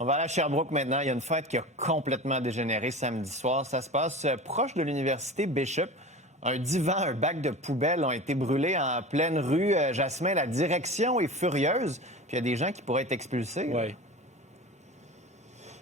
On va aller à Sherbrooke maintenant. Il y a une fête qui a complètement dégénéré samedi soir. Ça se passe proche de l'université Bishop. Un divan, un bac de poubelle ont été brûlés en pleine rue. Jasmin, la direction est furieuse. Puis il y a des gens qui pourraient être expulsés. Oui.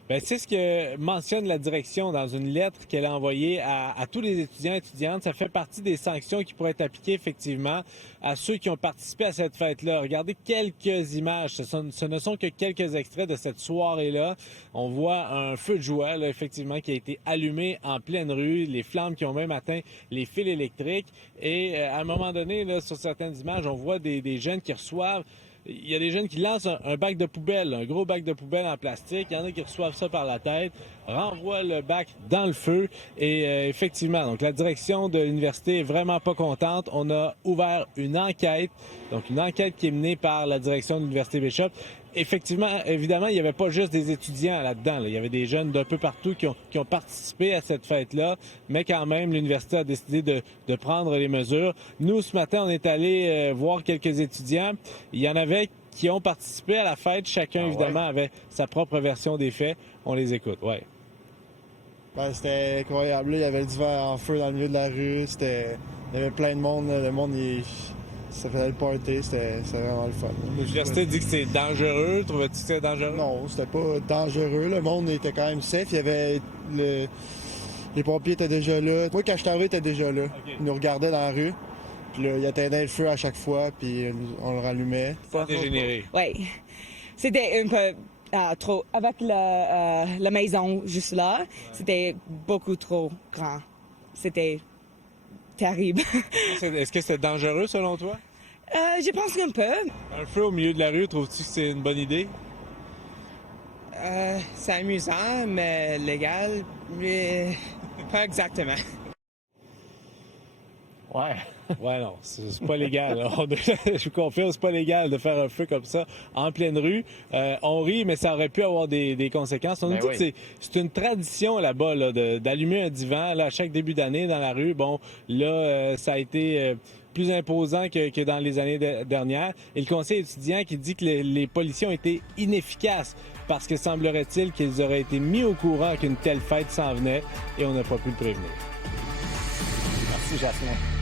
Bien, c'est ce que mentionne la direction dans une lettre qu'elle a envoyée à tous les étudiants et étudiantes. Ça fait partie des sanctions qui pourraient être appliquées effectivement à ceux qui ont participé à cette fête-là. Regardez quelques images. Ce ne sont que quelques extraits de cette soirée-là. On voit un feu de joie, là, effectivement, qui a été allumé en pleine rue. Les flammes qui ont même atteint les fils électriques. Et à un moment donné, là, sur certaines images, on voit des jeunes qui reçoivent. Il y a des jeunes qui lancent un bac de poubelle, un gros bac de poubelle en plastique. Il y en a qui reçoivent ça par la tête, renvoient le bac dans le feu. Et effectivement, donc la direction de l'université est vraiment pas contente. On a ouvert une enquête, donc une enquête qui est menée par la direction de l'université Bishop. Effectivement, évidemment, il n'y avait pas juste des étudiants là-dedans. Il y avait des jeunes d'un peu partout qui ont participé à cette fête-là, mais quand même, l'université a décidé de prendre les mesures. Nous, ce matin, on est allé voir quelques étudiants. Il y en avait qui ont participé à la fête. Chacun, évidemment, avait sa propre version des faits. On les écoute, oui. Ben, c'était incroyable. Là, il y avait le divan en feu dans le milieu de la rue. Il y avait plein de monde. Là. Le monde, ça faisait le party. C'était vraiment le fun. L'université dit que c'est dangereux. Trouvais-tu que c'était dangereux? Non, c'était pas dangereux. Le monde était quand même safe. Il y avait les pompiers étaient déjà là. Moi, quand je suis arrivé, ils étaient déjà là. Okay. Ils nous regardaient dans la rue. Puis là, ils éteignaient le feu à chaque fois, puis on le rallumait. Ça a dégénéré. Oui. C'était un peu trop. Avec la maison juste là, c'était beaucoup trop grand. C'était terrible. Est-ce que c'était dangereux selon toi? Je pense un peu. Un feu au milieu de la rue, trouves-tu que c'est une bonne idée? C'est amusant, mais légal, mais pas exactement. Ouais. Ouais, non, c'est pas légal. Je vous confirme, c'est pas légal de faire un feu comme ça en pleine rue. On rit, mais ça aurait pu avoir des conséquences. On nous dit que c'est une tradition là-bas là, d'allumer un divan là, à chaque début d'année dans la rue. Bon, là, ça a été plus imposant que dans les années dernières. Et le conseil étudiant qui dit que les policiers ont été inefficaces parce que semblerait-il qu'ils auraient été mis au courant qu'une telle fête s'en venait et on n'a pas pu le prévenir. Merci, Jasmin.